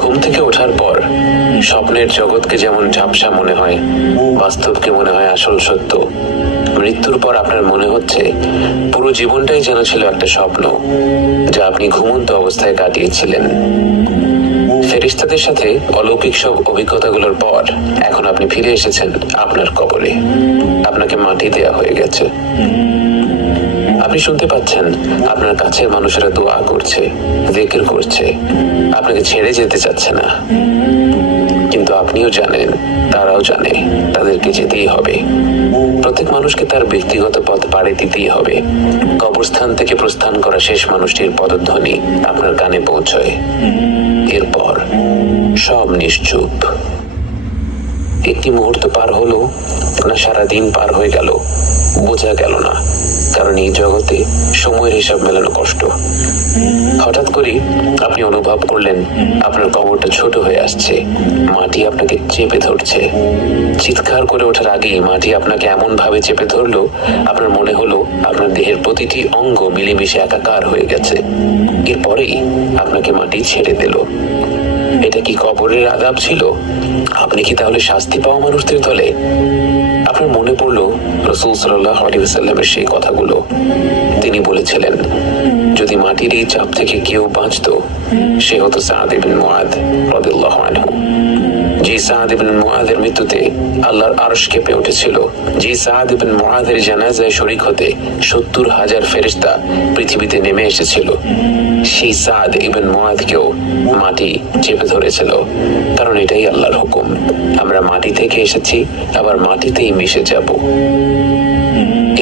ঘুম থেকে ওঠার পর স্বপ্নের জগৎকে যেমন ঝাপসা মনে হয়, বাস্তবকে মনে হয় আসল সত্য। মৃত্যুর পর আপনার মনে হচ্ছে পুরো জীবনটাই যেন ছিল একটা স্বপ্ন, যা আপনি ঘুমন্ত অবস্থায় কাটিয়েছিলেন। ফেরেশতাদের সাথে অলৌকিক সব অভিজ্ঞতাগুলোর পর এখন আপনি ফিরে এসেছেন আপনার কবরে। আপনাকে মাটি দেয়া হয়ে গেছে। আপনি শুনতে পাচ্ছেন আপনার কাছের মানুষেরা দোয়া করছে, জিকির করছে, আপনাকে ছেড়ে যেতে চাচ্ছে না। কিন্তু আপনিও জানেন, তারাও জানে, তাদেরকে যেতেই হবে। প্রত্যেক মানুষকে তার ব্যক্তিগত পথ পাড়ি দিতেই হবে। কবরস্থান থেকে প্রস্থান করা শেষ মানুষটির পদধ্বনি আপনার কানে পৌঁছয়। এরপর সব নিশ্চুপ। একটি মুহূর্ত পার হলো না সারাদিন পার হয়ে গেল বোঝা গেল না, কারণ এই জগতে সময়ের হিসাব মেলানো কষ্ট। হঠাৎ করে আপনি অনুভব করলেন আপনার কবরটা ছোট হয়ে আসছে, মাটি আপনাকে চেপে ধরছে। চিৎকার করে ওঠার আগেই মাটি আপনাকে এমন ভাবে চেপে ধরলো, আপনার মনে হলো আপনার দেহের প্রতিটি অঙ্গ মিলেমিশে একাকার হয়ে গেছে। এরপরেই আপনাকে মাটি ছেড়ে দিল। এটা কি কবরের আযাব ছিল? আপনি কি তাহলে শাস্তি পাওয়া মানুষদের দলে? আপনার মনে পড়লো রাসূল সাল্লাল্লাহু আলাইহি ওয়াসাল্লামের সেই কথাগুলো। তিনি বলেছিলেন, যদি মাটির এই চাপ থেকে কেউ বাঁচত, সে হতো সাদ ইবনে মুআদ রাদিয়াল্লাহু আনহু। যে সাদ ইবনে মুআদের মৃত্যুতে আল্লাহর আরশ কেঁপে উঠেছিল, যে সাদ ইবনে মুআদের জানাজায় শরীক হতে ৭০,০০০ ফেরেশতা পৃথিবীতে নেমে এসেছিল, সেই সাদ ইবনে মুআদকেও মাটি চেপে ধরেছিল। কারণ এটাই আল্লাহর হুকুম। আমরা মাটি থেকে এসেছি, আবার মাটিতেই মিশে যাব।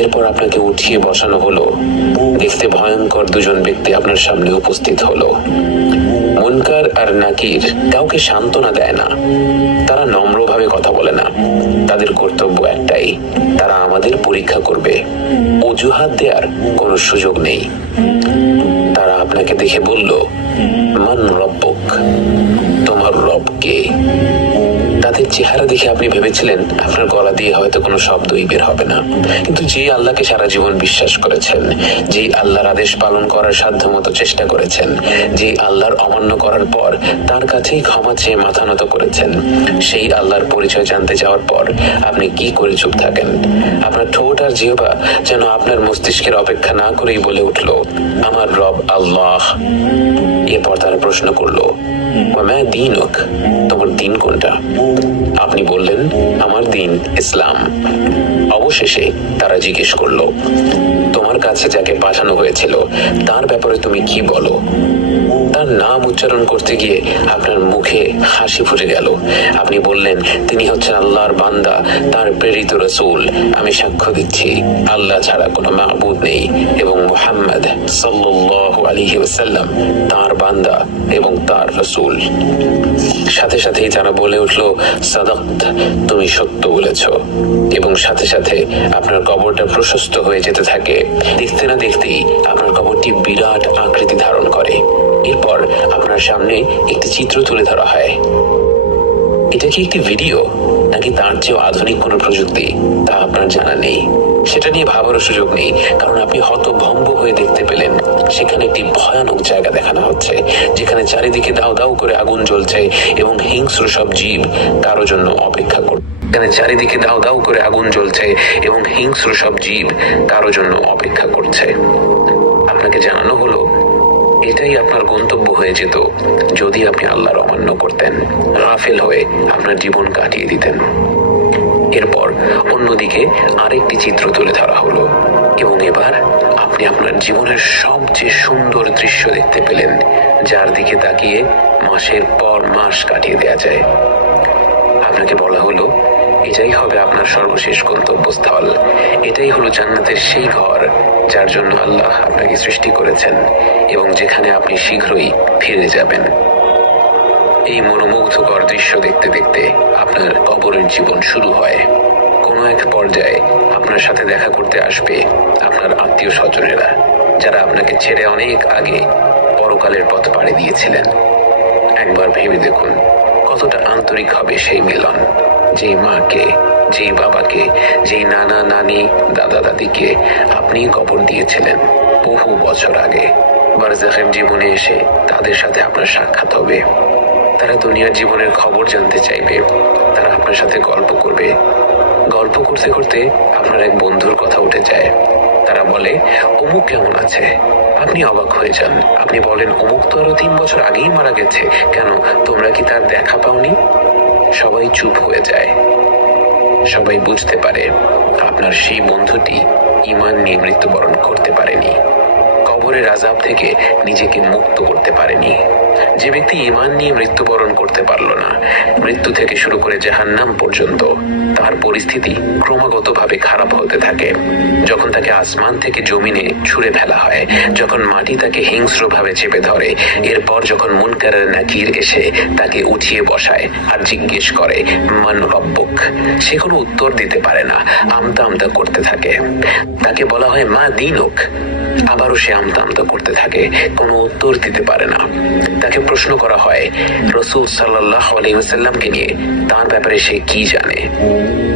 এরপর আপনাকে উঠিয়ে বসানো হলো। দেখতে ভয়ঙ্কর দুজন ব্যক্তি আপনার সামনে উপস্থিত হলো। মুনকার আর নাকির কাউকে সান্ত্বনা দেয় না, তারা নম্রভাবে কথা বলে না। তাদের কর্তব্য একটাই, তারা আমাদের পরীক্ষা করবে। অজুহাত দেওয়ার কোনো সুযোগ নেই। তারা আপনাকে দেখে বলল, মান রব্বুক, তোমার রব কে? তাদের চেহারা দেখে আপনি ভেবেছিলেন আপনার গলা দিয়ে হয়তো কোনো শব্দই বের হবে না। কিন্তু যে আল্লাহকে সারা জীবন বিশ্বাস করেছেন, যে আল্লাহর আদেশ পালন করার সাধ্যমতো চেষ্টা করেছেন, যে আল্লাহর অমান্য করার পর তার কাছেই ক্ষমা চেয়ে মাথা নত করেছেন, সেই আল্লাহর পরিচয় জানতে যাওয়ার পর আপনি কি করে চুপ থাকেন? আপনার ঠোঁট আর জিহ্বা যেন আপনার মস্তিষ্কের অপেক্ষা না করেই বলে উঠল, আমার রব আল্লাহ। এরপর তারা প্রশ্ন করলো, ওয়া দীনুক, তোমার দিন কোনটা? আপনি বললেন, আমার দিন ইসলাম। অবশেষে তারা জিজ্ঞেস করলো, তোমার কাছে যাকে পাঠানো হয়েছিল তার ব্যাপারে তুমি কি বলো? তার নাম উচ্চারণ করতে গিয়ে আপনার মুখে হাসি ফুটে গেল। আপনি বললেন, তিনি হচ্ছেন আল্লাহর বান্দা, তার প্রেরিত রাসূল। আমি সাক্ষ্য দিচ্ছি আল্লাহ ছাড়া কোনো মাবুদ নেই এবং মুহাম্মদ সাল্লাল্লাহু আলাইহি ওয়াসাল্লাম তার বান্দা এবং তার রাসূল। সাথে সাথেই তারা বলে উঠল, সাদাক্ত, তুমি সত্য বলেছ। এবং সাথে সাথে আপনার কবরটা প্রশস্ত হয়ে যেতে থাকে। দেখতে না দেখতেই আপনার কবরটি বিরাট আকৃতি ধারণ করে। এরপর আপনার সামনে একটি চিত্র তুলে ধরা হয়। এটা কি একটি ভিডিও, নাকি তার চেয়েও আধুনিক কোনো প্রযুক্তি, তা আপনার জানা নেই। সেটা নিয়ে ভাবারও সুযোগ নেই, কারণ আপনি হতভম্ব হয়ে দেখতে পেলেন সেখানে একটি ভয়ানক জায়গা দেখানো হচ্ছে, যেখানে চারিদিকে দাউ দাউ করে আগুন জ্বলছে এবং হিংস্র সব জীব কারো জন্য অপেক্ষা করছে। চারিদিকে দাউ দাউ করে আগুন জ্বলছে এবং হিংস্র সব জীব কারো জন্য অপেক্ষা করছে। আপনাকে জানানো হলো, এটাই আপনার গন্তব্য হয়ে যেত যদি আপনি আল্লাহর অমান্য করতেন, গাফেল হয়ে আপনার জীবন কাটিয়ে দিতেন। এরপর অন্যদিকে আরেকটি চিত্র তুলে ধরা হলো এবং এবার আপনি আপনার জীবনের সবচেয়ে সুন্দর দৃশ্য দেখতে পেলেন, যার দিকে তাকিয়ে মাসের পর মাস কাটিয়ে দেয়া যায়। আপনাকে বলা হলো, এটাই হবে আপনার সর্বশেষ গন্তব্যস্থল। এটাই হলো জান্নাতের সেই ঘর যার জন্য আল্লাহ আপনাকে সৃষ্টি করেছেন এবং যেখানে আপনি শীঘ্রই ফিরে যাবেন। এই মনোমুগ্ধকর দৃশ্য দেখতে দেখতে আপনার কবরের জীবন শুরু হয়। কোনো এক পর্যায়ে আপনার সাথে দেখা করতে আসবে আপনার আত্মীয় স্বজনেরা, যারা আপনাকে ছেড়ে অনেক আগে পরকালের পথ পাড়ি দিয়েছিলেন। একবার ভেবে দেখুন কতটা আন্তরিক হবে সেই মিলন। যেই মাকে, যেই বাবাকে, যেই নানা নানি, দাদা দাদিকে আপনি কবর দিয়েছিলেন, বহু বছর আগে বারজাখের জীবনে এসে তাদের সাথে আপনার সাক্ষাৎ হবে। তারা দুনিয়ার জীবনের খবর জানতে চাইবে, তারা আপনার সাথে গল্প করবে। গল্প করতে করতে আপনার এক বন্ধুর কথা উঠে যায়। তারা বলে, অমুক কেমন আছে? আপনি অবাক হয়ে যান। আপনি বলেন, অমুক তো আরো 3 বছর আগেই মারা গেছে। কেন, তোমরা কি তার দেখা পাওনি? সবাই চুপ হয়ে যায়। সবাই বুঝতে পারে আপনার সেই বন্ধুটি ঈমান নিয়ে মৃত্যুবরণ করতে পারেনি, কবরের আযাব থেকে নিজেকে মুক্ত করতে পারেনি। যে ব্যক্তি ঈমান নিয়ে মৃত্যুবরণ করতে পারল না, মৃত্যু থেকে শুরু করে জাহান্নাম পর্যন্ত তার পরিস্থিতি ক্রমাগতভাবে খারাপ হতে থাকে। যখন তাকে আসমান থেকে জমিনে ছুঁড়ে ফেলা হয়, যখন মাটি তাকে হিংস্রভাবে চেপে ধরে, এরপর যখন মুনকার নাকির এসে তাকে উঠিয়ে বসায় আর জিজ্ঞেস করে, মান রব্বুক, সে কোনো উত্তর দিতে পারে না, আমতা আমতা করতে থাকে। তাকে বলা হয়, মা দীনুক, আবারও সে আমতা আমতা করতে থাকে, কোনো উত্তর দিতে পারে না। তাকে প্রশ্ন করা হয় রাসূল সাল্লাল্লাহু আলাইহি ওয়াসাল্লামকে নিয়ে, তার ব্যাপারে সে কি জানে।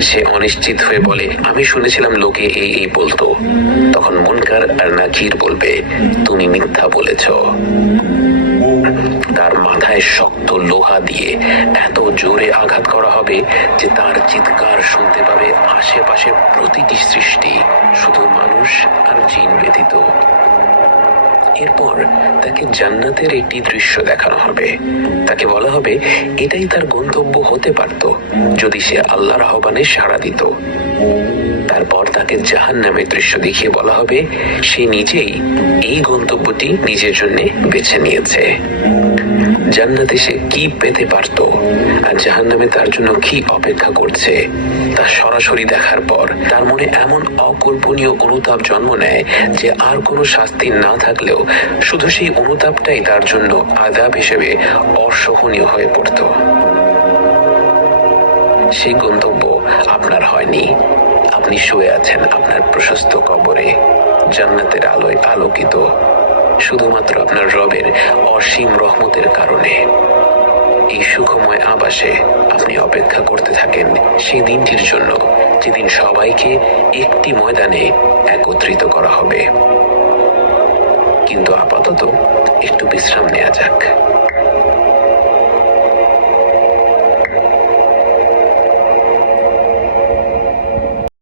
সে অনিশ্চিত হয়ে বলে, আমি শুনেছিলাম লোকে এই বলতো। তখন মুনকার আর নাকির বলবে, তুমি মিথ্যা বলেছ। তার মাথায় শক্ত লোহা দিয়ে এত জোরে আঘাত করা হবে যে তার চিৎকার শুনতে পাবে আশেপাশের প্রতিটি সৃষ্টি, শুধু মানুষ আর জিন ব্যতীত। এরপর তাকে জান্নাতের একটি দৃশ্য দেখানো হবে। তাকে বলা হবে, এটাই তার গন্তব্য হতে পারত যদি সে আল্লাহর আহ্বানে সাড়া দিত। তারপর তাকে জাহান্নামের দৃশ্য দেখিয়ে বলা হবে, সে নিজেই এই গন্তব্যটি নিজের জন্য বেছে নিয়েছে। জান্নাতে সে কি পেতে পারত আর জাহান্নামে তার জন্য কি অপেক্ষা করছে তা সরাসরি দেখার পর তার মনে এমন অকল্পনীয় অনুতাপ জন্ম নেয় যে আর কোনো শাস্তি না থাকলেও শুধু সেই অনুতাপটাই তার জন্য আযাব হিসেবে অসহনীয় হয়ে পড়ত। সেই গন্তব্য আপনার হয়নি। আপনি শুয়ে আছেন আপনার প্রশস্ত কবরে, জান্নাতের আলোয় আলোকিত, শুধুমাত্র আপনার রবের অসীম রহমতের কারণে। এই সুখময় আবাসে আপনি অপেক্ষা করতে থাকেন সেই দিনটির জন্য, যেদিন সবাইকে একটি ময়দানে একত্রিত করা হবে। কিন্তু আপাতত একটু বিশ্রাম নেওয়া যাক।